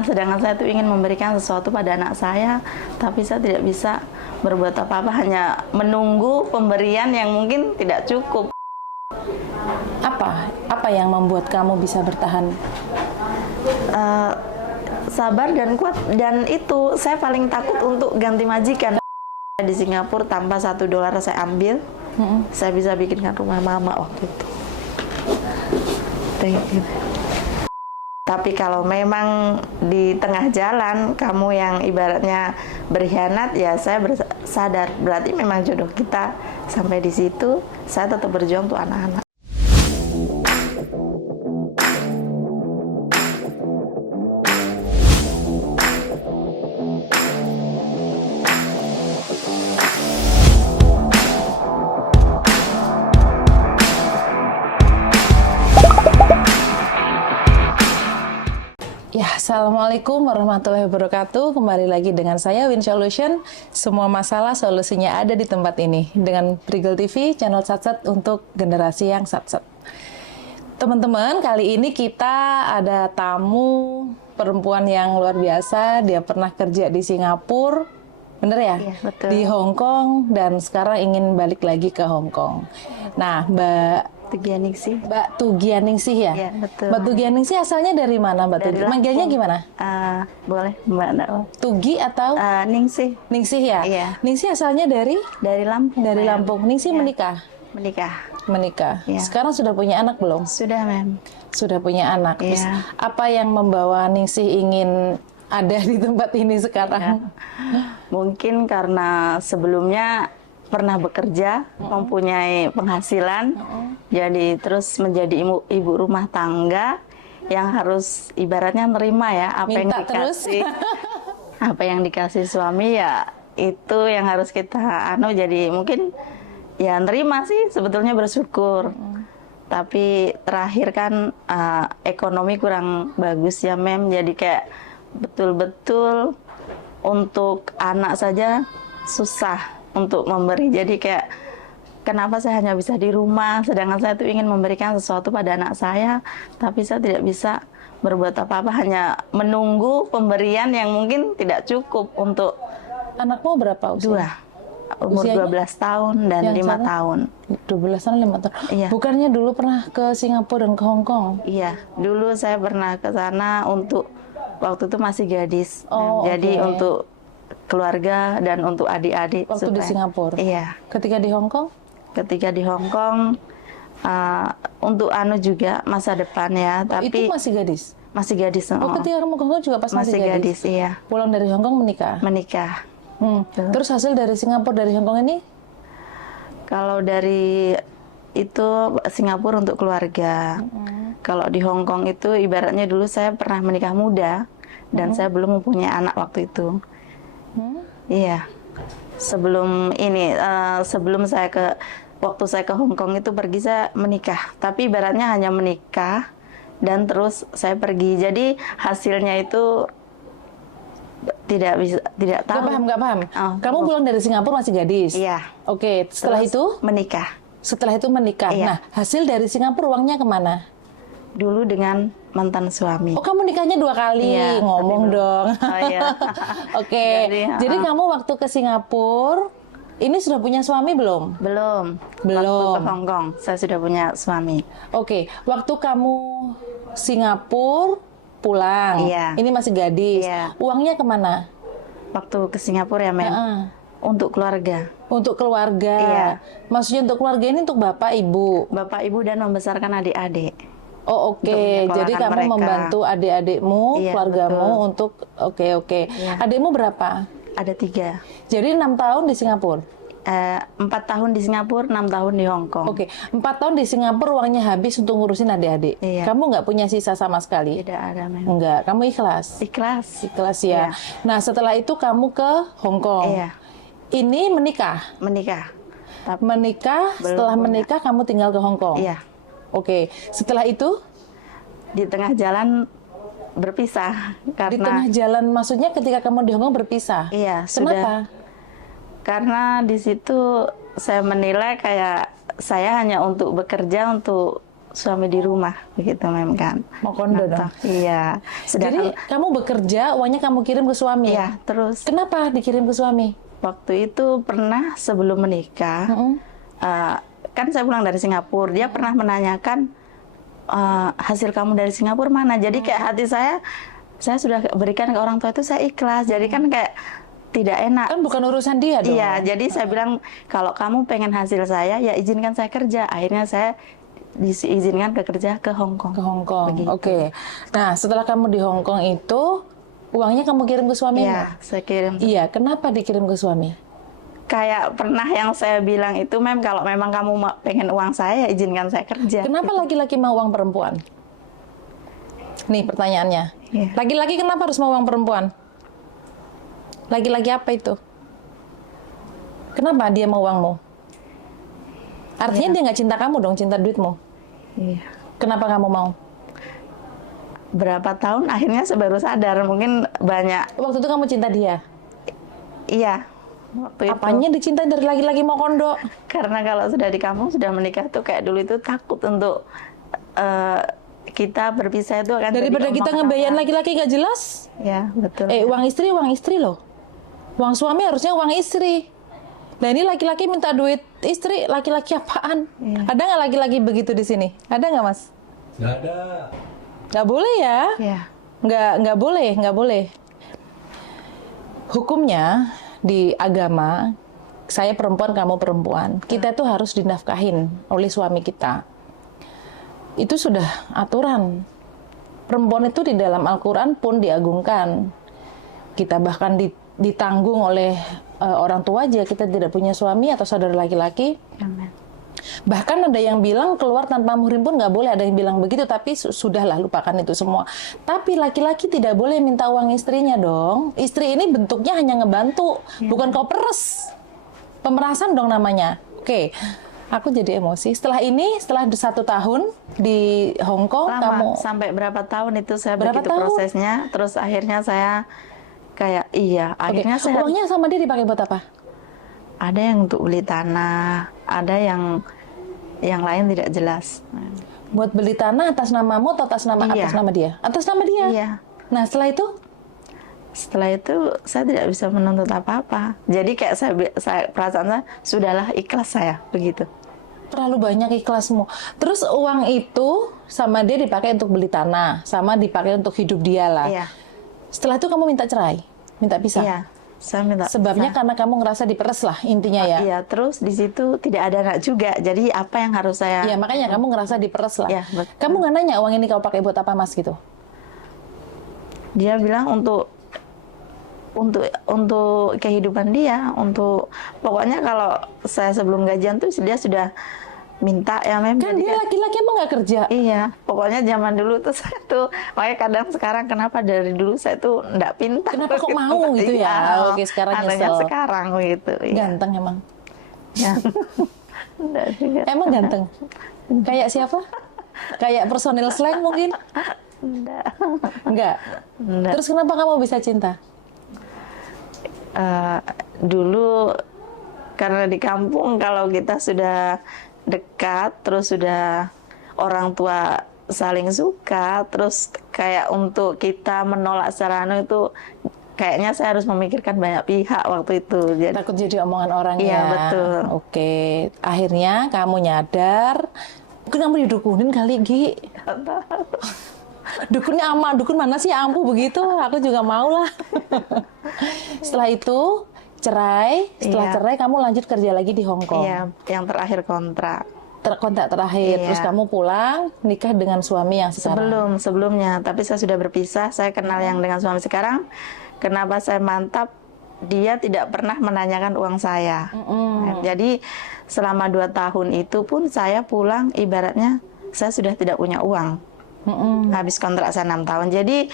Sedangkan saya tuh ingin memberikan sesuatu pada anak saya, tapi saya tidak bisa berbuat apa-apa, hanya menunggu pemberian yang mungkin tidak cukup. Apa yang membuat kamu bisa bertahan? Sabar dan kuat, dan itu saya paling takut untuk ganti majikan. Di Singapura tanpa $1 saya ambil, saya bisa bikinkan rumah mama waktu itu. Tapi kalau memang di tengah jalan kamu yang ibaratnya berkhianat, ya saya sadar berarti memang jodoh kita sampai di situ. Saya tetap berjuang untuk anak-anak. Ya, Assalamualaikum warahmatullahi wabarakatuh. Kembali lagi dengan saya, Win Solution. Semua masalah solusinya ada di tempat ini. Dengan Prigel TV, channel Satsat untuk generasi yang Satsat. Teman-teman, kali ini kita ada tamu perempuan yang luar biasa. Dia pernah kerja di Singapura, bener ya? Iya, betul. Di Hong Kong, dan sekarang ingin balik lagi ke Hong Kong. Nah, Mbak Tugianingsih ya? Iya, betul. Mbak Tugianingsih asalnya dari mana, Mbak Tugi? Manggilnya gimana? Boleh, Mbak Nao. Tugi atau Ningsih. Ningsih ya? Iya. Ningsih asalnya dari Lampung. dari Lampung. Ningsih menikah? Menikah. Iya. Sekarang sudah punya anak belum? Sudah, Mem. Sudah punya anak. Iya. Terus, apa yang membawa Ningsih ingin ada di tempat ini sekarang? Mungkin karena sebelumnya pernah bekerja, mempunyai penghasilan, jadi terus menjadi ibu rumah tangga yang harus ibaratnya nerima ya apa yang Minta dikasih, apa yang dikasih suami ya itu yang harus kita jadi mungkin ya nerima sih, sebetulnya bersyukur. Tapi terakhir kan ekonomi kurang bagus ya, Mem, jadi kayak betul-betul untuk anak saja susah untuk memberi. Jadi kayak kenapa saya hanya bisa di rumah, sedangkan saya tuh ingin memberikan sesuatu pada anak saya, tapi saya tidak bisa berbuat apa-apa, hanya menunggu pemberian yang mungkin tidak cukup untuk. Anakmu berapa usia? 2, umur Usianya? 12 tahun dan Yang 5 sana? tahun. 12 tahun, 5 tahun. Iya. Bukannya dulu pernah ke Singapura dan ke Hong Kong? Iya, dulu saya pernah ke sana untuk waktu itu masih gadis. Oh, jadi oke. untuk keluarga dan untuk adik-adik. Waktu di Singapura? Iya. Ketika di Hong Kong? Ketika di Hong Kong, untuk juga masa depan ya, tapi Itu masih gadis? masih gadis. Oh, ketika kamu ke Hong Kong juga pas masih gadis? Iya. Pulang dari Hong Kong menikah? Menikah. Terus hasil dari Singapura, dari Hong Kong ini? Kalau dari itu Singapura untuk keluarga. Kalau di Hong Kong itu ibaratnya dulu saya pernah menikah muda dan saya belum mempunyai anak waktu itu. Iya. Sebelum ini, sebelum waktu saya ke Hong Kong itu pergi, saya menikah. Tapi ibaratnya hanya menikah dan terus saya pergi. Jadi hasilnya itu tidak tahu. Nggak paham. Oh, Kamu pulang dari Singapura masih gadis? Iya. Oke, setelah Terus itu? menikah. Setelah itu menikah. Iya. Nah, hasil dari Singapura uangnya kemana? Dulu dengan mantan suami. Oh, kamu nikahnya 2 kali? Iya, Ngomong tapi dong. Oh, iya. Oke, jadi kamu waktu ke Singapura, ini sudah punya suami belum? Belum. Belum. Waktu ke Hong Kong, saya sudah punya suami. Oke, waktu kamu Singapura pulang, Iya. ini masih gadis, Iya. uangnya kemana? Waktu ke Singapura ya, Mem. Untuk keluarga. Untuk keluarga. Iya. Maksudnya untuk keluarga ini untuk bapak, ibu? Bapak, ibu, dan membesarkan adik-adik. Oh, oke. Untuk Jadi kamu mereka. membantu adik-adikmu, Iya, keluargamu betul. untuk oke. Iya. Adikmu berapa? Ada 3. Jadi 6 tahun di Singapura. 4 tahun di Singapura, 6 tahun di Hong Kong. Oke, 4 tahun di Singapura uangnya habis untuk ngurusin adik-adik. Iya. Kamu nggak punya sisa sama sekali? Tidak ada, Mem. Enggak, kamu ikhlas? Ikhlas. Ikhlas ya. Iya. Nah, setelah itu kamu ke Hong Kong. Iya. Ini menikah? Menikah. Tapi Menikah, Belum setelah punya. menikah kamu tinggal ke Hong Kong? iya, Oke, setelah itu? di tengah jalan berpisah Di karena tengah jalan, maksudnya ketika kamu di Hong Kong berpisah? iya, Kenapa? sudah. Karena di situ saya menilai kayak saya hanya untuk bekerja untuk suami di rumah begitu memang kan. Mau kondo dong. Iya. Jadi kamu bekerja, uangnya kamu kirim ke suami? Iya, terus. Kenapa dikirim ke suami? Waktu itu pernah sebelum menikah, kan saya pulang dari Singapura, dia pernah menanyakan hasil kamu dari Singapura mana. Jadi kayak hati saya sudah berikan ke orang tua itu, saya ikhlas. Jadi kan kayak tidak enak. Kan bukan urusan dia dong. Iya, jadi saya bilang kalau kamu pengen hasil saya, ya izinkan saya kerja. Akhirnya saya diizinkan kerja ke Hong Kong. Ke Hong Kong, Begitu. oke. Nah, setelah kamu di Hong Kong itu, uangnya kamu kirim ke suami? Iya, saya kirim. Iya, kenapa dikirim ke suami? Kayak pernah yang saya bilang itu, kalau memang kamu pengen uang saya, ya izinkan saya kerja. Kenapa laki-laki mau uang perempuan? Nih pertanyaannya. Iya. Laki-laki kenapa harus mau uang perempuan? Laki-laki apa itu? Kenapa dia mau uangmu? Artinya dia nggak cinta kamu dong, cinta duitmu. Iya. Kenapa kamu mau? Berapa tahun akhirnya saya baru sadar, mungkin banyak. Waktu itu kamu cinta dia? Iya. Waktu itu. Apanya dicintai dari laki-laki mau kondo? Karena kalau sudah di kampung, sudah menikah tuh kayak dulu itu takut untuk kita berpisah itu akan Daripada jadi kita omong ngebayan kata. laki-laki nggak jelas. Ya, betul. Uang istri loh. Uang suami harusnya uang istri. Nah ini laki-laki minta duit istri, laki-laki apaan? Iya. Ada nggak laki-laki begitu di sini? Ada nggak mas? Nggak ada. Nggak boleh ya? Ya. Nggak boleh. Hukumnya di agama, saya perempuan, kamu perempuan, kita tuh harus dinafkahin oleh suami kita. Itu sudah aturan. Perempuan itu di dalam Al-Quran pun diagungkan. Kita bahkan ditanggung oleh orang tua aja, kita tidak punya suami atau saudara laki-laki. Amin. Bahkan ada yang bilang keluar tanpa muhrim pun nggak boleh, ada yang bilang begitu, tapi sudahlah lupakan itu semua. Tapi laki-laki tidak boleh minta uang istrinya dong. Istri ini bentuknya hanya ngebantu, bukan kau peres. Pemerasan dong namanya. Oke, aku jadi emosi. Setelah 1 tahun di Hong Kong, Lama, kamu sampai berapa tahun itu saya Berapa begitu tahun? prosesnya, terus akhirnya saya kayak akhirnya saya uangnya sama dia dipakai buat apa? ada yang untuk beli tanah, ada yang lain tidak jelas. Buat beli tanah atas namamu atau atas nama Iya. atas nama dia? Atas nama dia. Iya. Nah setelah itu Setelah itu saya tidak bisa menuntut apa-apa. Jadi kayak saya perasaan saya sudahlah, ikhlas saya begitu. terlalu banyak ikhlasmu. Terus uang itu sama dia dipakai untuk beli tanah, sama dipakai untuk hidup dia lah. Iya. Setelah itu kamu minta cerai, minta pisah. Iya. Saya minta Sebabnya pisah. karena kamu ngerasa diperes lah intinya ya. Iya, terus di situ tidak ada anak juga. Jadi apa yang harus saya? Iya, makanya kamu ngerasa diperes lah. Iya, betul. Kamu nggak nanya uang ini kau pakai buat apa mas gitu? Dia bilang untuk kehidupan dia, pokoknya kalau saya sebelum gajian tuh dia sudah minta ya memang. Kan dia laki-laki emang nggak kerja. Iya, pokoknya zaman dulu tuh saya tuh, makanya kadang sekarang kenapa dari dulu saya tuh nggak pintar. Kenapa kok mau gitu ya? Iya, Oke, sekarang adanya nyesel. sekarang gitu. Iya. Ganteng emang. Ya. Nggak juga. Emang ganteng. Kayak siapa? Kayak personil slang mungkin? Nggak. Enggak. Nggak. Terus kenapa kamu bisa cinta? Dulu karena di kampung kalau kita sudah dekat, terus sudah orang tua saling suka, terus kayak untuk kita menolak secara itu kayaknya saya harus memikirkan banyak pihak waktu itu. Jadi Takut jadi omongan orang Iya, ya. betul. Oke. Akhirnya kamu nyadar. Mungkin kamu didukunin kali, Gi. Dukunnya ama, dukun mana sih ampuh begitu? Aku juga mau lah. Setelah itu cerai. Setelah Iya. cerai kamu lanjut kerja lagi di Hong Kong. iya, yang terakhir kontrak. Kontrak terakhir. Iya. Terus kamu pulang nikah dengan suami yang sekarang. Sebelumnya, tapi saya sudah berpisah. Saya kenal yang dengan suami sekarang. Kenapa saya mantap? Dia tidak pernah menanyakan uang saya. Jadi selama 2 tahun itu pun saya pulang ibaratnya saya sudah tidak punya uang. Habis kontrak saya 6 tahun. Jadi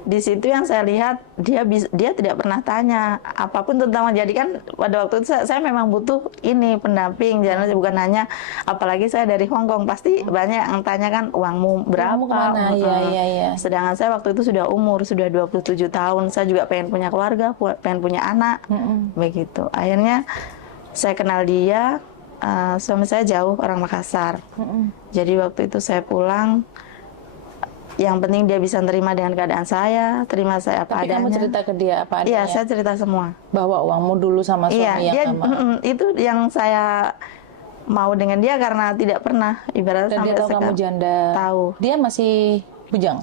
di situ yang saya lihat dia tidak pernah tanya apapun tentang. Jadi kan pada waktu itu saya memang butuh ini pendamping, jangan bukan hanya, apalagi saya dari Hong Kong pasti banyak yang tanya kan uangmu berapa. Uangmu kemana? Iya. Sedangkan saya waktu itu sudah 27 tahun, saya juga pengen punya keluarga, pengen punya anak, begitu. Akhirnya saya kenal dia, suami saya jauh, orang Makassar. Jadi waktu itu saya pulang, yang penting dia bisa terima dengan keadaan saya, terima saya apa Tapi adanya. kamu cerita ke dia apa adanya? Iya, saya cerita semua. Bahwa uangmu dulu sama suami Iya, yang lama. itu yang saya mau dengan dia karena tidak pernah, ibaratnya Dan sampai dia tahu kamu sekarang. janda. Tahu. Dia masih bujang?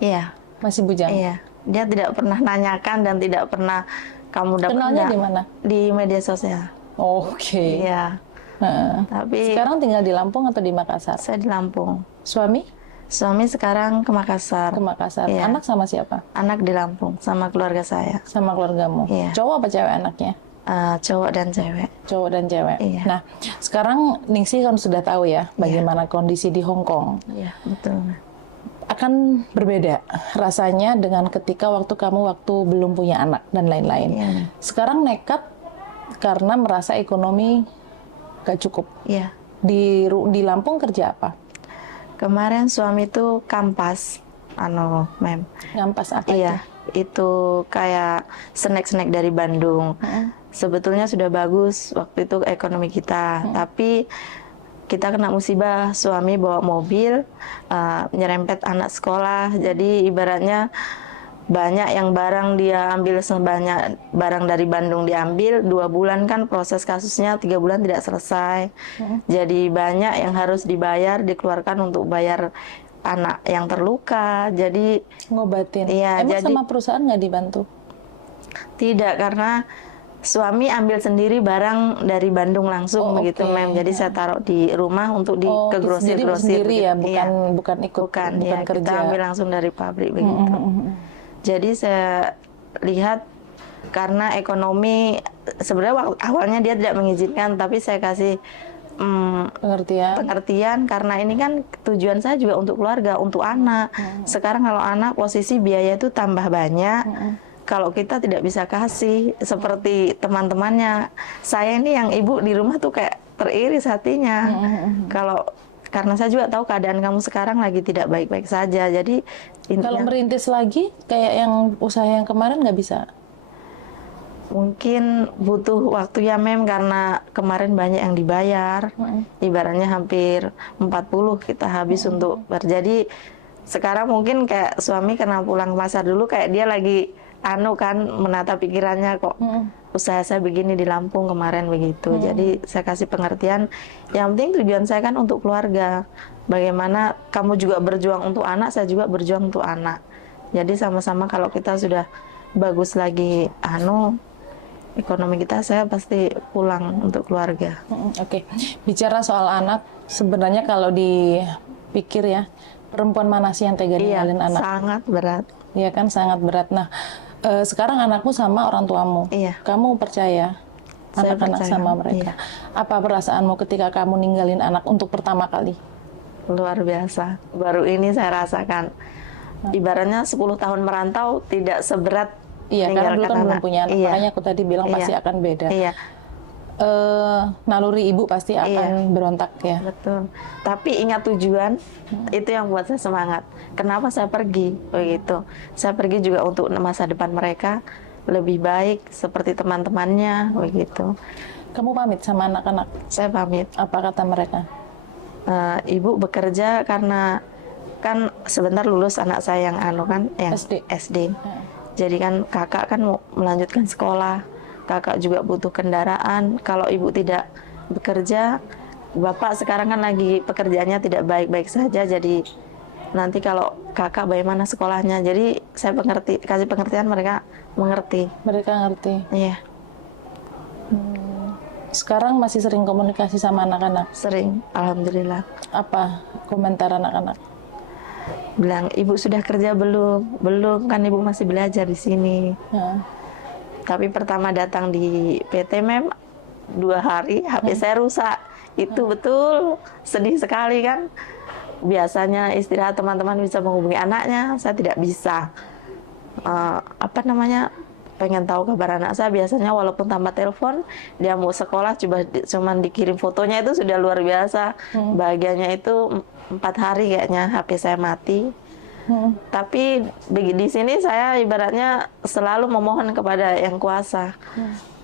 Iya, Masih bujang? iya. Dia tidak pernah nanyakan dan tidak pernah kamu dapat Kenalnya enggak? di mana? Di media sosial. Oke. Iya. Heeh. Tapi Sekarang tinggal di Lampung atau di Makassar? saya di Lampung. Suami Suami sekarang ke Makassar. ke Makassar. Iya. Anak sama siapa? Anak di Lampung sama keluarga saya. Sama keluargamu? Iya. Cowok apa cewek anaknya? Cowok dan cewek. Cowok dan cewek. Iya. Nah, sekarang Ningsih kan sudah tahu ya bagaimana kondisi di Hong Kong. Iya, betul. Akan berbeda rasanya dengan ketika waktu kamu belum punya anak dan lain-lain. Iya. Sekarang nekat karena merasa ekonomi gak cukup. Iya. Di Lampung kerja apa? Kemarin suami itu kampas, mem. Ngampas apa Iya, itu kayak snack-snack dari Bandung. Sebetulnya sudah bagus waktu itu ekonomi kita, tapi kita kena musibah, suami bawa mobil, nyerempet anak sekolah, jadi ibaratnya banyak yang barang dia ambil, sebanyak barang dari Bandung diambil, 2 bulan kan proses kasusnya, 3 bulan tidak selesai. Jadi banyak yang harus dibayar, dikeluarkan untuk bayar anak yang terluka. Jadi Ngobatin. Iya, Emang jadi- sama perusahaan nggak dibantu? tidak, karena suami ambil sendiri barang dari Bandung langsung Oh, begitu, oke. Mem. Jadi saya taruh di rumah untuk ke jadi grosir-grosir. sendiri ya, begitu. bukan Iya. bukan ikut Bukan, bukan ya, kerja. kita ambil langsung dari pabrik begitu. Jadi saya lihat karena ekonomi sebenarnya awalnya dia tidak mengizinkan, tapi saya kasih Pengertian. pengertian karena ini kan tujuan saya juga untuk keluarga, untuk anak. Sekarang kalau anak posisi biaya itu tambah banyak. Kalau kita tidak bisa kasih seperti teman-temannya, saya ini yang ibu di rumah tuh kayak teriris hatinya. Karena saya juga tahu keadaan kamu sekarang lagi tidak baik-baik saja. Jadi Kalau intinya merintis lagi kayak yang usaha yang kemarin nggak bisa. mungkin butuh waktu ya, Mem, karena kemarin banyak yang dibayar. Ibaratnya hampir 40 kita habis untuk jadi sekarang mungkin kayak suami karena pulang ke pasar dulu kayak dia lagi menata pikirannya, kok usaha saya begini di Lampung kemarin begitu. Jadi saya kasih pengertian, yang penting tujuan saya kan untuk keluarga. Bagaimana kamu juga berjuang untuk anak, saya juga berjuang untuk anak. Jadi sama-sama kalau kita sudah bagus lagi ekonomi kita, saya pasti pulang untuk keluarga. Oke. Bicara soal anak, sebenarnya kalau dipikir ya, perempuan mana sih yang tega Iya, ninggalin anak? sangat berat. Iya kan, sangat berat. Nah, sekarang anakmu sama orang tuamu. Iya. Kamu percaya Saya anak-anak percaya, sama mereka? Apa perasaanmu ketika kamu ninggalin anak untuk pertama kali? Luar biasa. Baru ini saya rasakan. Ibaratnya 10 tahun merantau tidak seberat Iya, karena dulu meninggalkan kan belum anak. punya anak, Iya. makanya aku tadi bilang pasti akan beda. Iya, Naluri ibu pasti akan berontak ya. betul. Tapi ingat tujuan, itu yang buat saya semangat. Kenapa saya pergi begitu? Saya pergi juga untuk masa depan mereka lebih baik seperti teman-temannya begitu. Kamu pamit sama anak-anak? Saya pamit. Apa kata mereka? Ibu bekerja karena kan sebentar lulus anak saya yang yang SD. SD. Jadi kan kakak kan mau melanjutkan sekolah, kakak juga butuh kendaraan. Kalau ibu tidak bekerja, bapak sekarang kan lagi pekerjaannya tidak baik-baik saja. Jadi nanti kalau kakak bagaimana sekolahnya. Jadi saya kasih pengertian, mereka mengerti. Mereka ngerti. Iya, Sekarang masih sering komunikasi sama anak-anak. sering. Alhamdulillah. Apa komentar anak-anak? Bilang, ibu sudah kerja belum? Belum, kan ibu masih belajar di sini. Ya. Tapi pertama datang di PT, Mem, 2 hari HP saya rusak. Itu betul sedih sekali kan. Biasanya istirahat teman-teman bisa menghubungi anaknya, saya tidak bisa. Pengen tahu kabar anak saya, biasanya walaupun tanpa telepon, dia mau sekolah cuman dikirim fotonya itu sudah luar biasa. Bahagianya itu 4 hari kayaknya HP saya mati. Tapi di sini saya ibaratnya selalu memohon kepada Yang Kuasa.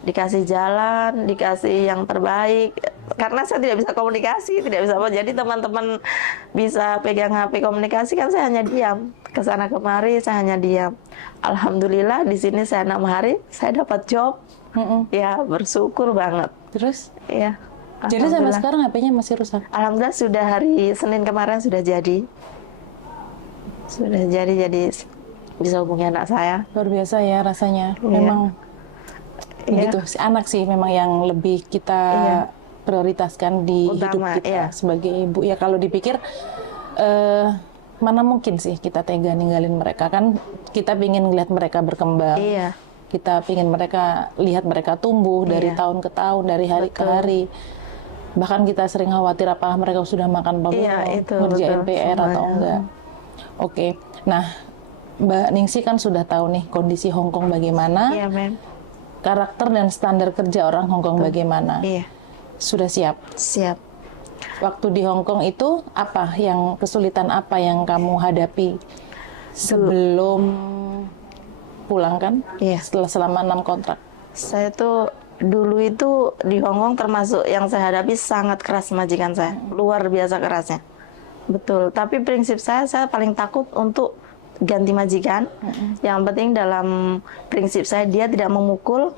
Dikasih jalan, dikasih yang terbaik. karena saya tidak bisa komunikasi, tidak bisa apa. Jadi teman-teman bisa pegang HP komunikasi kan saya hanya diam. Kesana kemari saya hanya diam. Alhamdulillah di sini saya 6 hari saya dapat job. Ya bersyukur banget. Terus? Ya. Jadi sampai sekarang HP-nya masih rusak? Alhamdulillah sudah hari Senin kemarin sudah jadi. Sudah jadi bisa hubungi anak saya. Luar biasa ya rasanya. Iya. Memang Iya. begitu. Si anak sih memang yang lebih kita Iya. prioritaskan di hidup Utama, kita iya. sebagai ibu. Ya kalau dipikir mana mungkin sih kita tega ninggalin mereka, kan kita ingin ngelihat mereka berkembang. Iya. Kita ingin mereka lihat mereka tumbuh dari Iya. tahun ke tahun, dari hari ke Betul. hari. Bahkan kita sering khawatir apakah mereka sudah makan apa belum, Iya, itu ngerjain betul, PR atau semuanya. enggak. Oke, nah Mbak Ningsi kan sudah tahu nih kondisi Hong Kong bagaimana, Iya, Mem. karakter dan standar kerja orang Hong Kong bagaimana. Iya. Sudah siap. Siap. Waktu di Hong Kong itu kesulitan apa yang kamu hadapi sebelum pulang kan? Iya. Selama 6 kontrak. Saya tuh dulu itu di Hong Kong termasuk yang saya hadapi sangat keras majikan saya. Luar biasa kerasnya. Betul. Tapi prinsip saya paling takut untuk ganti majikan. Yang penting dalam prinsip saya dia tidak memukul.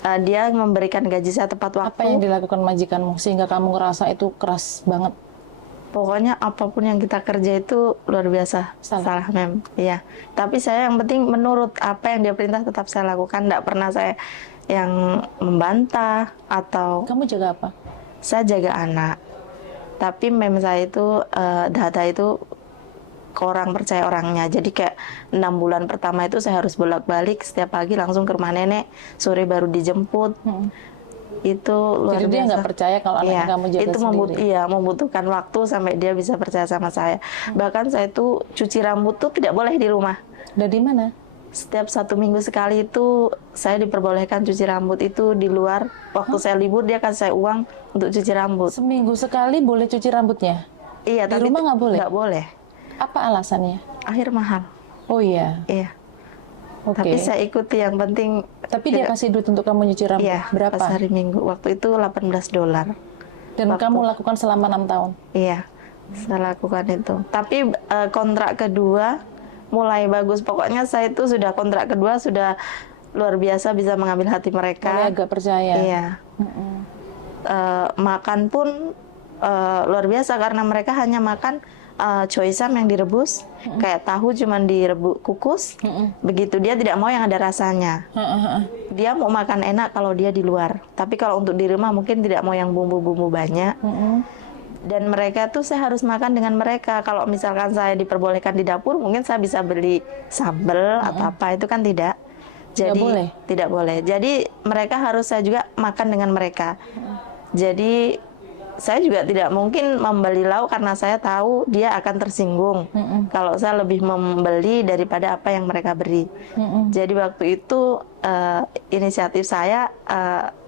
Dia memberikan gaji saya tepat waktu. Apa yang dilakukan majikanmu sehingga kamu ngerasa itu keras banget? Pokoknya apapun yang kita kerja itu luar biasa. Salah. Mem. Iya. Tapi saya yang penting menurut apa yang dia perintah tetap saya lakukan. Tidak pernah saya yang membantah atau Kamu jaga apa? saya jaga anak. Tapi mem saya itu data itu kurang percaya orangnya. Jadi kayak 6 bulan pertama itu saya harus bolak-balik setiap pagi langsung ke rumah nenek, sore baru dijemput. Itu luar Jadi dia biasa. nggak percaya kalau anaknya Iya, kamu jaga itu sendiri. membutuhkan waktu sampai dia bisa percaya sama saya. Bahkan saya itu cuci rambut tuh tidak boleh di rumah. Dari mana? Setiap 1 minggu sekali itu saya diperbolehkan cuci rambut itu di luar. Waktu saya libur dia kasih saya uang untuk cuci rambut. Seminggu sekali boleh cuci rambutnya? Iya, Di tapi rumah nggak boleh? Nggak boleh. Apa alasannya? Akhir mahal. Oh iya, Iya. oke. Tapi saya ikuti yang penting. Tapi dia kasih duit untuk kamu nyuci rambut? Iya, Berapa? pas hari Minggu. Waktu itu $18. Dan kamu lakukan selama 6 tahun? Iya, saya lakukan itu. Tapi kontrak kedua mulai bagus. Pokoknya saya itu sudah kontrak kedua sudah luar biasa bisa mengambil hati mereka. Mulai agak percaya? Iya. Makan pun luar biasa karena mereka hanya makan choy-sam yang direbus, kayak tahu cuman direbus kukus. Begitu dia tidak mau yang ada rasanya. Dia mau makan enak kalau dia di luar. Tapi kalau untuk di rumah mungkin tidak mau yang bumbu-bumbu banyak. Dan mereka tuh saya harus makan dengan mereka. Kalau misalkan saya diperbolehkan di dapur, mungkin saya bisa beli sambal atau apa, itu kan tidak. Jadi boleh? Tidak boleh. Jadi mereka harus saya juga makan dengan mereka. Jadi saya juga tidak mungkin membeli lauk karena saya tahu dia akan tersinggung. Kalau saya lebih membeli daripada apa yang mereka beri. Jadi waktu itu inisiatif saya,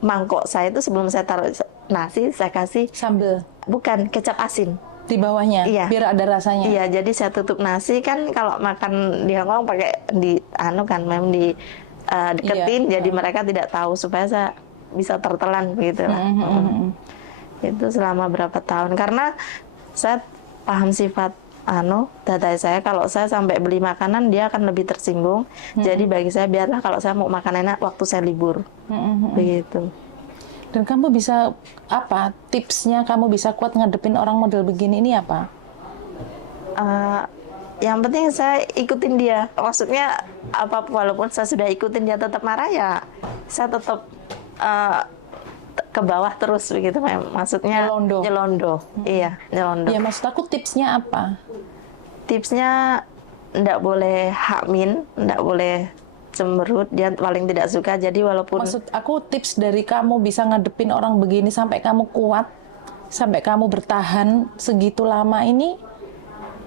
mangkok saya itu sebelum saya taruh nasi, saya kasih Sambal? bukan kecap asin. Di bawahnya? Iya. Biar ada rasanya? Iya, jadi saya tutup nasi kan kalau makan di Hongkong pakai memang deketin, jadi mereka tidak tahu supaya saya bisa tertelan begitu lah. Itu selama berapa tahun karena saya paham sifat dadai saya, kalau saya sampai beli makanan dia akan lebih tersinggung. Jadi bagi saya biarlah kalau saya mau makan enak waktu saya libur. Begitu. Dan kamu bisa apa tipsnya, kamu bisa kuat ngadepin orang model begini ini apa? Yang penting saya ikutin dia. Maksudnya apapun, walaupun saya sudah ikutin dia tetap marah ya saya tetap ke bawah terus begitu. Maksudnya nyelondo. Iya, nyelondo. Ya maksud aku tipsnya apa? Tipsnya ndak boleh hakmin, ndak boleh cemberut, dia paling tidak suka. Jadi walaupun Maksud aku tips dari kamu bisa ngadepin orang begini sampai kamu kuat, sampai kamu bertahan segitu lama ini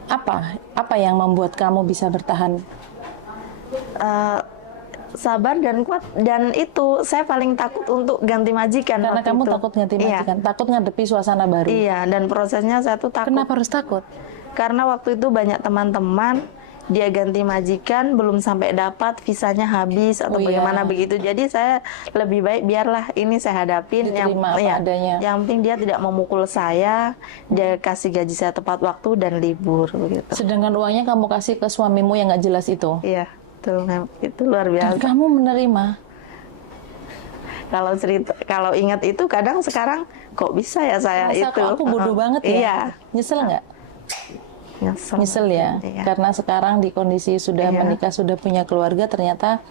apa? Apa yang membuat kamu bisa bertahan? sabar dan kuat. Dan itu saya paling takut untuk ganti majikan. Karena waktu kamu itu. takut ganti Iya. majikan, takut ngadepi suasana baru. Iya, dan prosesnya saya tuh takut. Kenapa harus takut? Karena waktu itu banyak teman-teman dia ganti majikan belum sampai dapat visanya habis atau Oh, iya. bagaimana begitu. Jadi saya lebih baik biarlah ini saya hadapin Diterima apa iya, adanya. yang penting dia tidak memukul saya, dia kasih gaji saya tepat waktu dan libur begitu. Sedangkan uangnya kamu kasih ke suamimu yang nggak jelas itu. Iya, betul. Itu luar Dan biasa. kamu menerima. Kalau ingat itu kadang sekarang kok bisa ya saya Masa itu. kok aku bodoh banget ya? Iya. Nyesel nggak? Nyesel Ya, Iya. karena sekarang di kondisi sudah Iya. menikah, sudah punya keluarga, ternyata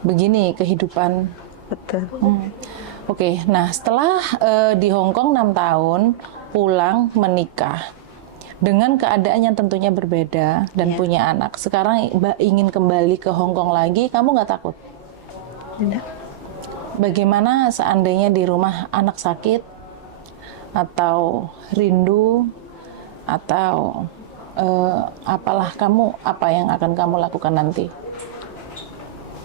begini kehidupan. Betul. Oke, nah setelah di Hong Kong 6 tahun, pulang menikah. Dengan keadaan yang tentunya berbeda dan Iya. punya anak. Sekarang ingin kembali ke Hong Kong lagi, kamu nggak takut? Tidak. Bagaimana seandainya di rumah anak sakit, atau rindu, atau apalah apa yang akan kamu lakukan nanti?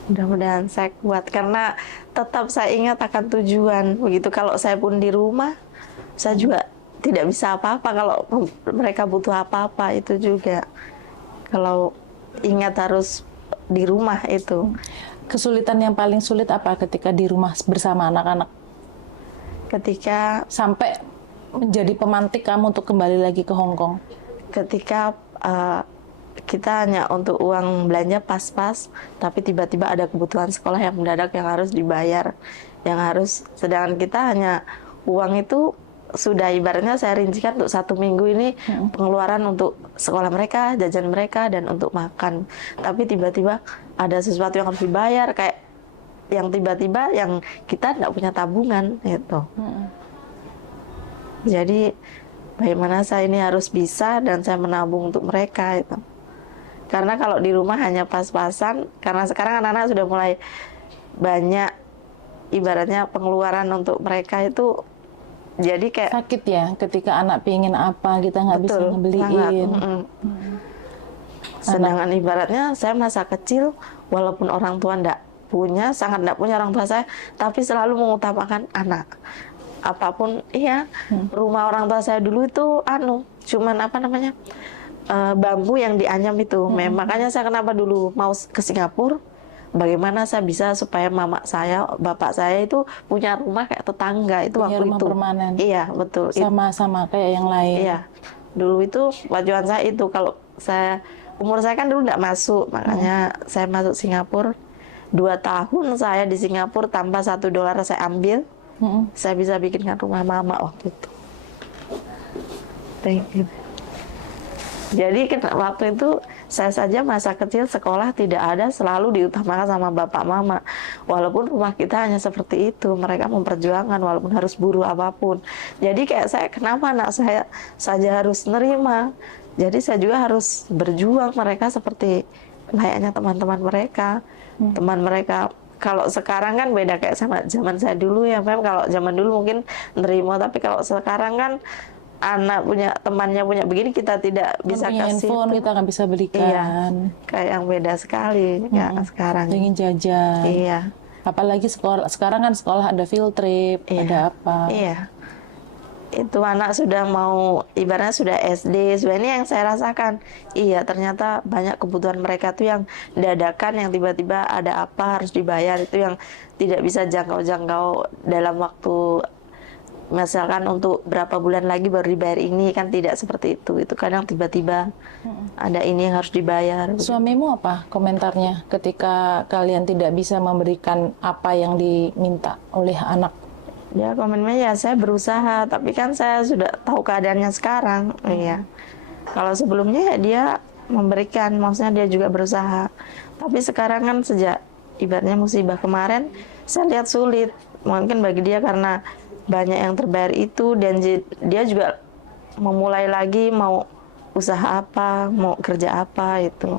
Mudah-mudahan saya kuat karena tetap saya ingat akan tujuan. Begitu kalau saya pun di rumah, saya juga tidak bisa apa-apa kalau mereka butuh apa-apa itu juga. Kalau ingat harus di rumah itu. Kesulitan yang paling sulit apa ketika di rumah bersama anak-anak? Ketika Sampai menjadi pemantik kamu untuk kembali lagi ke Hong Kong? ketika kita hanya untuk uang belanja pas-pas, tapi tiba-tiba ada kebutuhan sekolah yang mendadak yang harus dibayar, sedangkan kita hanya uang itu sudah ibaratnya saya rincikan untuk 1 minggu ini pengeluaran untuk sekolah mereka, jajan mereka, dan untuk makan. Tapi tiba-tiba ada sesuatu yang harus dibayar, kayak yang tiba-tiba yang kita tidak punya tabungan gitu. Jadi bagaimana saya ini harus bisa dan saya menabung untuk mereka itu. Karena kalau di rumah hanya pas-pasan, karena sekarang anak-anak sudah mulai banyak ibaratnya pengeluaran untuk mereka itu, jadi kayak Sakit ya ketika anak pingin apa kita nggak bisa betul, ngebeliin. sangat. Sedangkan ibaratnya saya masa kecil walaupun orang tua sangat tidak punya orang tua saya, tapi selalu mengutamakan anak. Apapun rumah orang tua saya dulu itu cuman bambu yang dianyam itu. Makanya saya kenapa dulu mau ke Singapura, bagaimana saya bisa supaya bapak saya itu punya rumah kayak tetangga itu Punya waktu rumah itu. permanen. Iya, betul. Sama-sama kayak yang lain. Iya. Dulu itu tujuan saya itu, kalau umur saya kan dulu tidak masuk, makanya saya masuk Singapura. 2 tahun saya di Singapura tanpa $1 saya ambil, saya bisa bikinkan rumah mama waktu itu. Thank you. Jadi waktu itu saya saja masa kecil sekolah tidak ada, selalu diutamakan sama bapak mama. Walaupun rumah kita hanya seperti itu, mereka memperjuangkan walaupun harus buruh apapun. Jadi kayak saya, kenapa anak saya saja harus nerima? Jadi saya juga harus berjuang mereka seperti layaknya teman-teman mereka. Teman mereka, kalau sekarang kan beda kayak sama zaman saya dulu ya, Mem. Kalau zaman dulu mungkin nerima, tapi kalau sekarang kan anak temannya punya begini, kita tidak bisa punya kasih handphone, kita nggak bisa belikan. Iya, kayak yang beda sekali kayak sekarang. Pengen jajan. Iya. Apalagi sekarang kan sekolah ada field trip, ada apa. Iya. Itu anak sudah mau, ibaratnya sudah SD, sudah ini yang saya rasakan. Iya, ternyata banyak kebutuhan mereka tuh yang dadakan, yang tiba-tiba ada apa harus dibayar, itu yang tidak bisa jangkau-jangkau dalam waktu. Misalkan untuk berapa bulan lagi baru dibayar ini, kan tidak seperti itu. Itu kadang tiba-tiba ada ini yang harus dibayar. Suamimu apa komentarnya ketika kalian tidak bisa memberikan apa yang diminta oleh anak? Ya komennya, ya saya berusaha, tapi kan saya sudah tahu keadaannya sekarang. Iya. Kalau sebelumnya ya dia memberikan, maksudnya dia juga berusaha. Tapi sekarang kan sejak ibaratnya musibah kemarin, saya lihat sulit. Mungkin bagi dia karena banyak yang terbayar itu, dan dia juga memulai lagi mau usaha apa, mau kerja apa itu.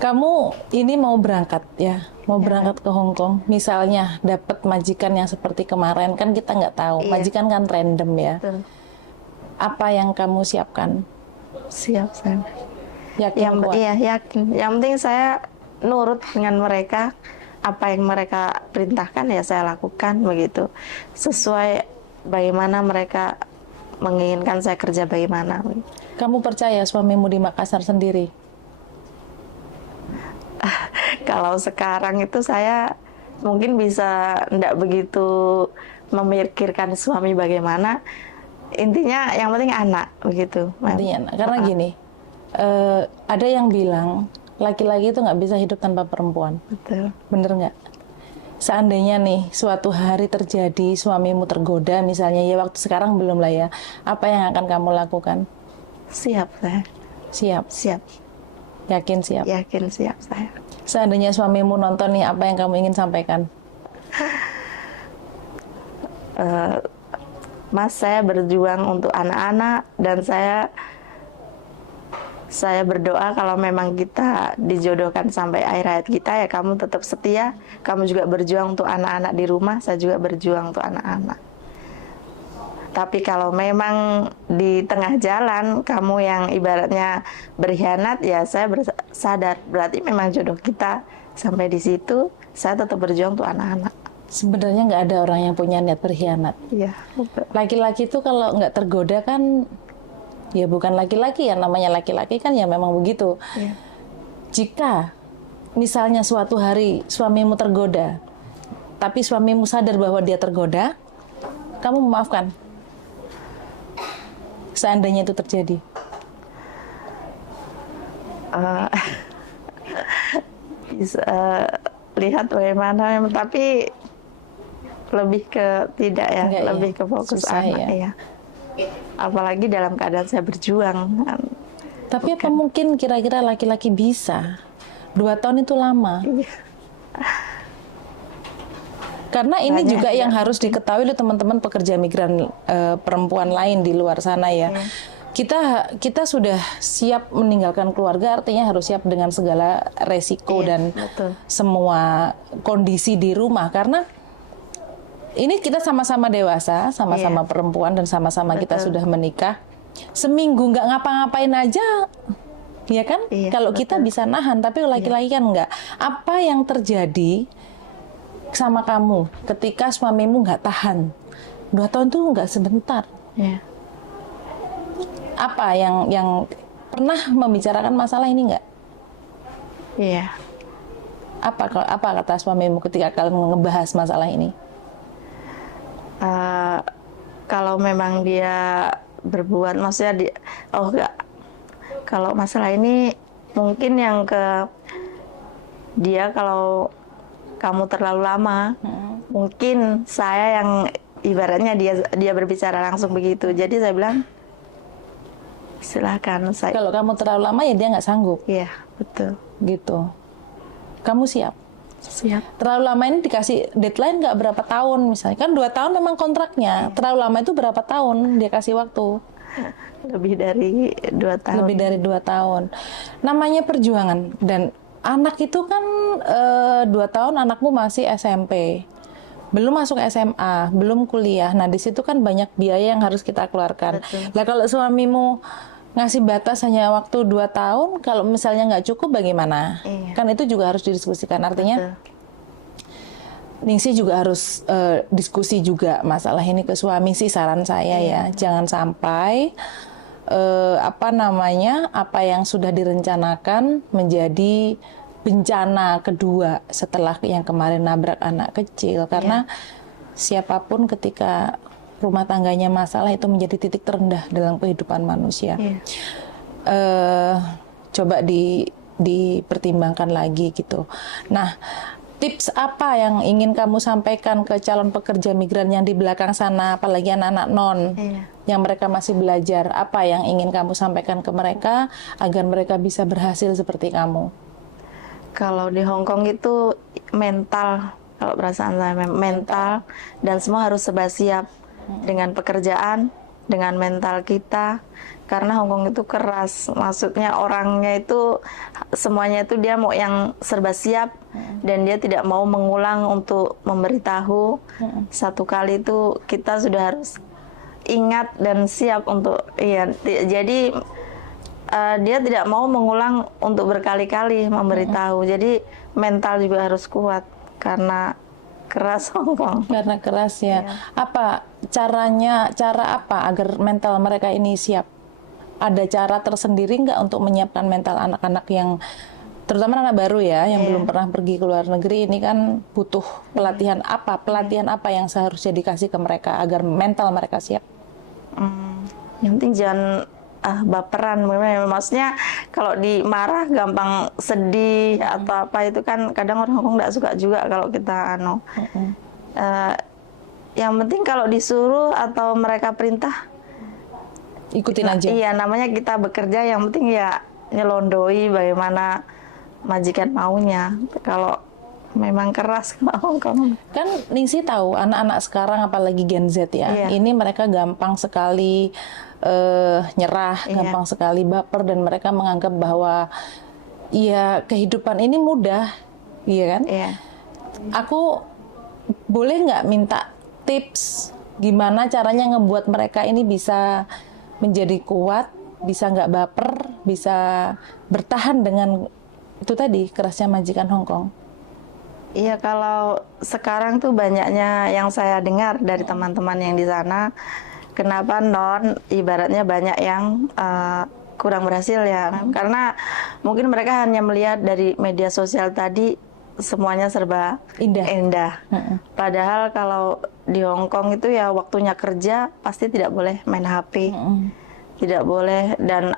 Kamu ini mau berangkat ya, mau berangkat ke Hong Kong. Misalnya dapat majikan yang seperti kemarin, kan kita nggak tahu. Iya. Majikan kan random ya. Betul. Apa yang kamu siapkan? Siap saya. Yakin kuat? Iya, yakin. Yang penting saya nurut dengan mereka, apa yang mereka perintahkan ya saya lakukan begitu. Sesuai bagaimana mereka menginginkan saya kerja bagaimana. Kamu percaya suamimu di Makassar sendiri? Kalau sekarang itu saya mungkin bisa tidak begitu memikirkan suami bagaimana. Intinya yang penting anak begitu. Intinya, karena gini, ada yang bilang laki-laki itu nggak bisa hidup tanpa perempuan. Betul. Bener nggak? Seandainya nih suatu hari terjadi suamimu tergoda misalnya, ya waktu sekarang belum lah ya, apa yang akan kamu lakukan? Siap saya. Siap? Siap. Yakin siap? Yakin siap saya. Seandainya suamimu nonton nih, apa yang kamu ingin sampaikan? Mas, saya berjuang untuk anak-anak dan saya berdoa kalau memang kita dijodohkan sampai akhir hayat kita, ya kamu tetap setia, kamu juga berjuang untuk anak-anak di rumah, saya juga berjuang untuk anak-anak. Tapi kalau memang di tengah jalan kamu yang ibaratnya berkhianat, ya saya sadar berarti memang jodoh kita sampai di situ, saya tetap berjuang untuk anak-anak. Sebenarnya nggak ada orang yang punya niat berkhianat. Iya. Laki-laki itu kalau nggak tergoda kan, ya bukan laki-laki ya, namanya laki-laki kan ya memang begitu. Iya. Jika misalnya suatu hari suamimu tergoda, tapi suamimu sadar bahwa dia tergoda, kamu memaafkan? Seandainya itu terjadi. Bisa lihat bagaimana, tapi lebih ke tidak ya, Enggak, lebih ya. ke fokus Susah, anak ya. ya. Apalagi dalam keadaan saya berjuang. Tapi apa mungkin kira-kira laki-laki bisa? 2 tahun itu lama. Iya. Karena ini Banyak juga ya. yang harus diketahui oleh teman-teman pekerja migran perempuan lain di luar sana ya. Kita sudah siap meninggalkan keluarga, artinya harus siap dengan segala resiko dan betul. semua kondisi di rumah. Karena ini kita sama-sama dewasa, sama-sama perempuan dan sama-sama kita sudah menikah. Seminggu nggak ngapa-ngapain aja, ya kan? Iya, Kalau kita bisa nahan, tapi laki-laki kan nggak. Apa yang terjadi sama kamu ketika suamimu nggak tahan? 2 tahun tuh nggak sebentar. Iya. Apa yang pernah membicarakan masalah ini nggak? Iya. Apa kata suamimu ketika kalian ngebahas masalah ini? Kalau memang dia berbuat, maksudnya enggak. Kalau masalah ini mungkin yang ke dia, kalau kamu terlalu lama, mungkin saya yang ibaratnya dia berbicara langsung begitu. Jadi saya bilang silahkan saya. Kalau kamu terlalu lama ya dia nggak sanggup. Iya, betul. Gitu. Kamu siap? Siap. Terlalu lama ini dikasih deadline nggak berapa tahun misalnya? Kan 2 tahun memang kontraknya. Terlalu lama itu berapa tahun dia kasih waktu? Lebih dari 2 tahun. Lebih dari 2 tahun. Namanya perjuangan. Dan anak itu kan 2 tahun anakmu masih SMP. Belum masuk SMA, belum kuliah. Nah, di situ kan banyak biaya yang harus kita keluarkan. Nah, kalau suamimu ngasih batas hanya waktu 2 tahun, kalau misalnya nggak cukup bagaimana? Iya. Kan itu juga harus didiskusikan. Artinya, Ningsih juga harus diskusi juga masalah ini ke suami sih, saran saya ya. Jangan sampai apa yang sudah direncanakan menjadi bencana kedua setelah yang kemarin nabrak anak kecil. Karena siapapun ketika rumah tangganya masalah itu menjadi titik terendah dalam kehidupan manusia. Coba dipertimbangkan lagi gitu. Nah, tips apa yang ingin kamu sampaikan ke calon pekerja migran yang di belakang sana, apalagi anak-anak non yang mereka masih belajar? Apa yang ingin kamu sampaikan ke mereka agar mereka bisa berhasil seperti kamu? Kalau di Hong Kong itu mental, kalau perasaan saya mental, dan semua harus serba siap dengan pekerjaan, dengan mental kita. Karena Hong Kong itu keras, maksudnya orangnya itu semuanya itu dia mau yang serba siap, dan dia tidak mau mengulang untuk memberitahu. Satu kali itu kita sudah harus ingat dan siap untuk jadi dia tidak mau mengulang untuk berkali-kali memberitahu. Jadi mental juga harus kuat, karena keras Hongkong. Karena keras ya. Iya. Apa cara apa agar mental mereka ini siap? Ada cara tersendiri nggak untuk menyiapkan mental anak-anak yang terutama anak baru ya, yang belum pernah pergi ke luar negeri, ini kan butuh pelatihan apa? Pelatihan apa yang seharusnya dikasih ke mereka agar mental mereka siap? Yang penting jangan baperan. Maksudnya kalau dimarah gampang sedih atau apa itu kan kadang orang Hongkong nggak suka juga kalau kita yang penting kalau disuruh atau mereka perintah Ikutin aja. iya, namanya kita bekerja, yang penting ya nyelondoi bagaimana majikan maunya. Kalau memang keras kalau Hongkong. Kan Ningsih tahu anak-anak sekarang apalagi Gen Z ya, Iya. ini mereka gampang sekali nyerah, gampang sekali baper, dan mereka menganggap bahwa ya kehidupan ini mudah, iya kan? Iya. Aku boleh nggak minta tips gimana caranya ngebuat mereka ini bisa menjadi kuat, bisa nggak baper, bisa bertahan dengan itu tadi kerasnya majikan Hongkong? Iya, kalau sekarang tuh banyaknya yang saya dengar dari teman-teman yang di sana, kenapa ibaratnya banyak yang kurang berhasil ya, karena mungkin mereka hanya melihat dari media sosial tadi semuanya serba indah. Padahal kalau di Hongkong itu ya waktunya kerja pasti tidak boleh main HP, tidak boleh, dan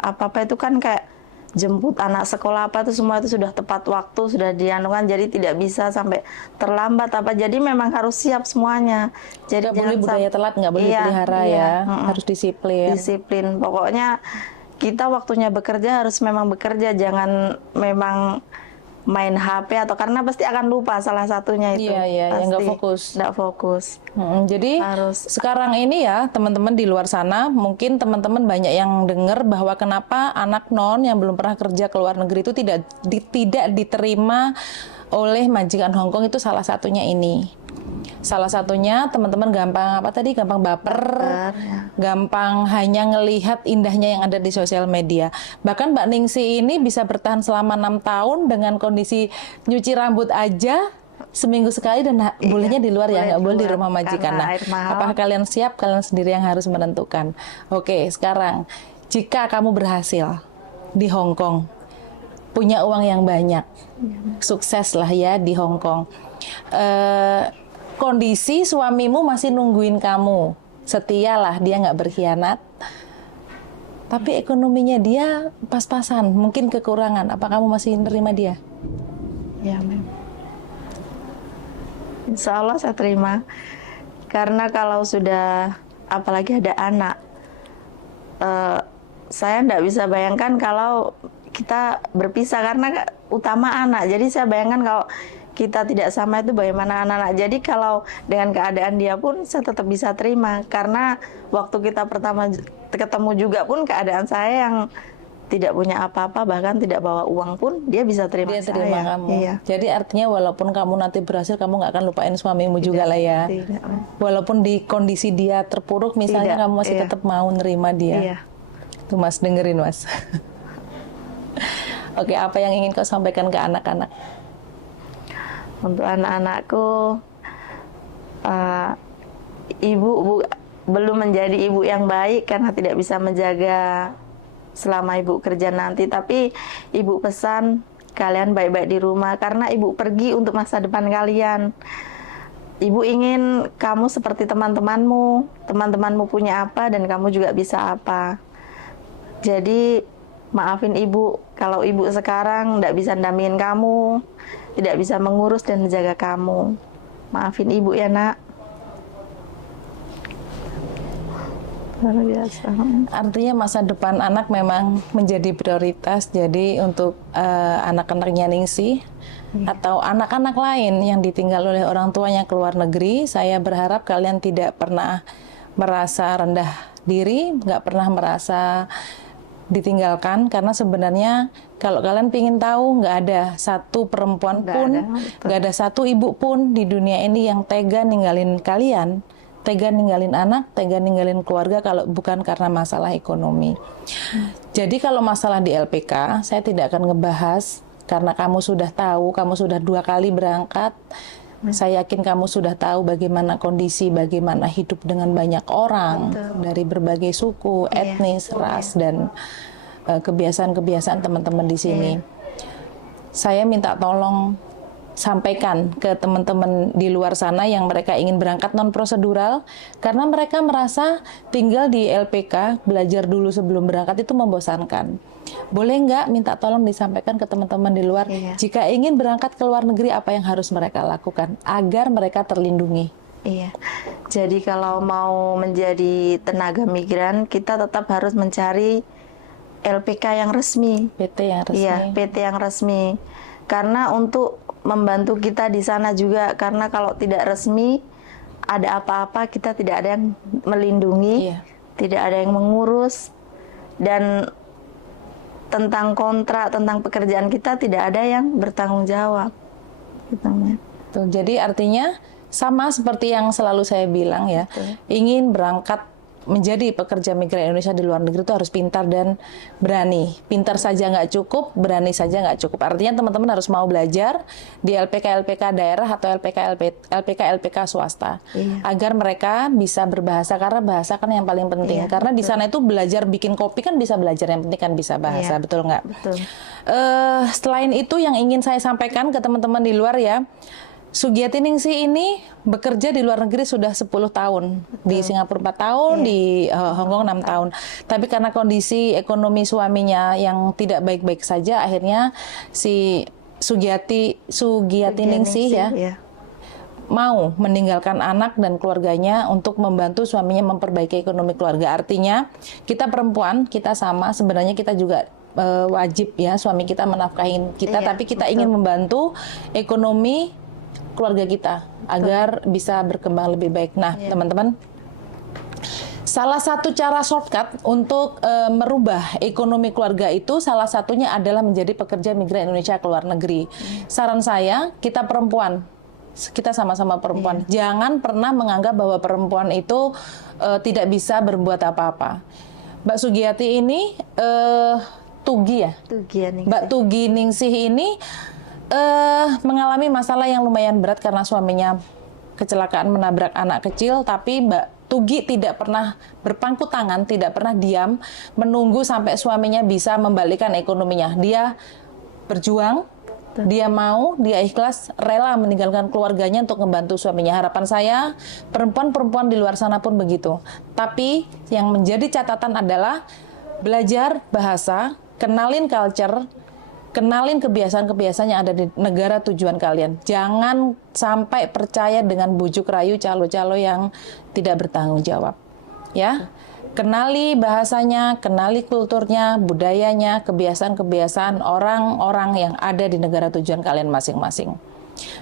apa-apa itu kan kayak jemput anak sekolah apa itu semua itu sudah tepat waktu, sudah dianukan, jadi tidak bisa sampai terlambat apa. Jadi memang harus siap semuanya. Jadi Nggak boleh budaya telat, nggak boleh pelihara ya, harus disiplin. Disiplin. Pokoknya kita waktunya bekerja harus memang bekerja, jangan memang main HP atau karena pasti akan lupa salah satunya itu. Iya, yang nggak fokus. Nggak fokus. Jadi Harus. sekarang ini ya teman-teman di luar sana, mungkin teman-teman banyak yang dengar bahwa kenapa anak non yang belum pernah kerja ke luar negeri itu tidak diterima oleh majikan Hongkong, itu salah satunya ini. Salah satunya teman-teman gampang baper, gampang hanya ngelihat indahnya yang ada di sosial media. Bahkan Mbak Ningsih ini bisa bertahan selama 6 tahun dengan kondisi nyuci rambut aja seminggu sekali, dan bolehnya di luar ya, nggak boleh di rumah majikan. Nah, apakah kalian siap? Kalian sendiri yang harus menentukan. Oke, sekarang jika kamu berhasil di Hongkong, punya uang yang banyak, sukses lah ya di Hongkong, kondisi suamimu masih nungguin kamu, setialah, dia nggak berkhianat, tapi ekonominya dia pas-pasan, mungkin kekurangan, apa kamu masih nerima dia? Ya, Insya Allah saya terima. Karena kalau sudah, apalagi ada anak, saya nggak bisa bayangkan kalau kita berpisah, karena utama anak. Jadi saya bayangkan kalau kita tidak sama itu bagaimana anak-anak. Jadi kalau dengan keadaan dia pun saya tetap bisa terima, karena waktu kita pertama ketemu juga pun keadaan saya yang tidak punya apa-apa, bahkan tidak bawa uang pun dia bisa terima saya. Kamu. Iya. Jadi artinya walaupun kamu nanti berhasil, kamu nggak akan lupain suamimu juga lah ya. Tidak. Walaupun di kondisi dia terpuruk misalnya, kamu masih tetap mau nerima dia. Iya. Tuh Mas, dengerin Mas. Oke, apa yang ingin kau sampaikan ke anak-anak? Untuk anak-anakku, ibu belum menjadi ibu yang baik karena tidak bisa menjaga selama ibu kerja nanti. Tapi ibu pesan kalian baik-baik di rumah, karena ibu pergi untuk masa depan kalian. Ibu ingin kamu seperti teman-temanmu, teman-temanmu punya apa dan kamu juga bisa apa. Jadi maafin ibu kalau ibu sekarang tidak bisa ndampingin kamu, tidak bisa mengurus dan menjaga kamu. Maafin ibu ya nak. Luar biasa. Artinya masa depan anak memang menjadi prioritas. Jadi untuk anak-anaknya Ningsih atau anak-anak lain yang ditinggal oleh orang tuanya ke luar negeri, saya berharap kalian tidak pernah merasa rendah diri, nggak pernah merasa ditinggalkan, karena sebenarnya kalau kalian pingin tahu, nggak ada satu perempuan pun, nggak ada satu ibu pun di dunia ini yang tega ninggalin kalian, tega ninggalin anak, tega ninggalin keluarga kalau bukan karena masalah ekonomi. Jadi kalau masalah di LPK, saya tidak akan ngebahas karena kamu sudah tahu, kamu sudah 2 kali berangkat, Saya yakin kamu sudah tahu bagaimana kondisi, bagaimana hidup dengan banyak orang dari berbagai suku, etnis, ras, dan kebiasaan-kebiasaan teman-teman di sini. Saya minta tolong sampaikan ke teman-teman di luar sana yang mereka ingin berangkat non-prosedural, karena mereka merasa tinggal di LPK, belajar dulu sebelum berangkat itu membosankan. Boleh nggak minta tolong disampaikan ke teman-teman di luar, jika ingin berangkat ke luar negeri apa yang harus mereka lakukan agar mereka terlindungi? Iya, jadi kalau mau menjadi tenaga migran, kita tetap harus mencari LPK yang resmi. PT yang resmi. Iya, PT yang resmi. Karena untuk membantu kita di sana juga, karena kalau tidak resmi, ada apa-apa kita tidak ada yang melindungi, tidak ada yang mengurus, dan tentang kontrak, tentang pekerjaan kita tidak ada yang bertanggung jawab. Tuh, jadi artinya sama seperti yang selalu saya bilang ya, ingin berangkat menjadi pekerja migran Indonesia di luar negeri itu harus pintar dan berani. Pintar saja nggak cukup, berani saja nggak cukup. Artinya teman-teman harus mau belajar di LPK daerah atau LPK swasta, agar mereka bisa berbahasa, karena bahasa kan yang paling penting. Karena di sana itu belajar bikin kopi kan bisa belajar, yang penting kan bisa bahasa, betul nggak? Betul. Selain itu yang ingin saya sampaikan ke teman-teman di luar ya, Sugiati Ningsih ini bekerja di luar negeri sudah 10 tahun. Di Singapura 4 tahun, di Hong Kong 6 tahun. Tapi karena kondisi ekonomi suaminya yang tidak baik-baik saja, akhirnya si Sugiati Ningsih ya, mau meninggalkan anak dan keluarganya untuk membantu suaminya memperbaiki ekonomi keluarga. Artinya kita perempuan, kita sama, sebenarnya kita juga wajib ya suami kita menafkahi kita, tapi kita ingin membantu ekonomi keluarga kita agar bisa berkembang lebih baik. Nah, teman-teman, salah satu cara shortcut untuk merubah ekonomi keluarga itu salah satunya adalah menjadi pekerja migran Indonesia ke luar negeri. Saran saya, kita perempuan, kita sama-sama perempuan, jangan pernah menganggap bahwa perempuan itu tidak bisa berbuat apa-apa. Mbak Sugiati ini Mbak Tugi Ningsih ini mengalami masalah yang lumayan berat karena suaminya kecelakaan menabrak anak kecil, tapi Mbak Tugi tidak pernah berpangku tangan, tidak pernah diam menunggu sampai suaminya bisa membalikkan ekonominya. Dia berjuang, dia mau, dia ikhlas, rela meninggalkan keluarganya untuk membantu suaminya. Harapan saya perempuan-perempuan di luar sana pun begitu. Tapi yang menjadi catatan adalah belajar bahasa, kenalin culture, kenalin kebiasaan-kebiasaan yang ada di negara tujuan kalian. Jangan sampai percaya dengan bujuk rayu calo-calo yang tidak bertanggung jawab. Ya, kenali bahasanya, kenali kulturnya, budayanya, kebiasaan-kebiasaan orang-orang yang ada di negara tujuan kalian masing-masing.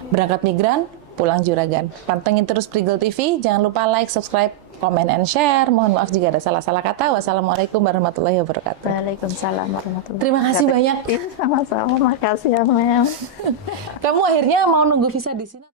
Berangkat migran, pulang juragan. Pantengin terus Prigel TV. Jangan lupa like, subscribe, comment, and share. Mohon maaf jika ada salah-salah kata. Wassalamualaikum warahmatullahi wabarakatuh. Waalaikumsalam warahmatullahi wabarakatuh. Terima kasih banyak. Sama-sama, makasih ya, Mel. Kamu akhirnya mau nunggu visa di sini?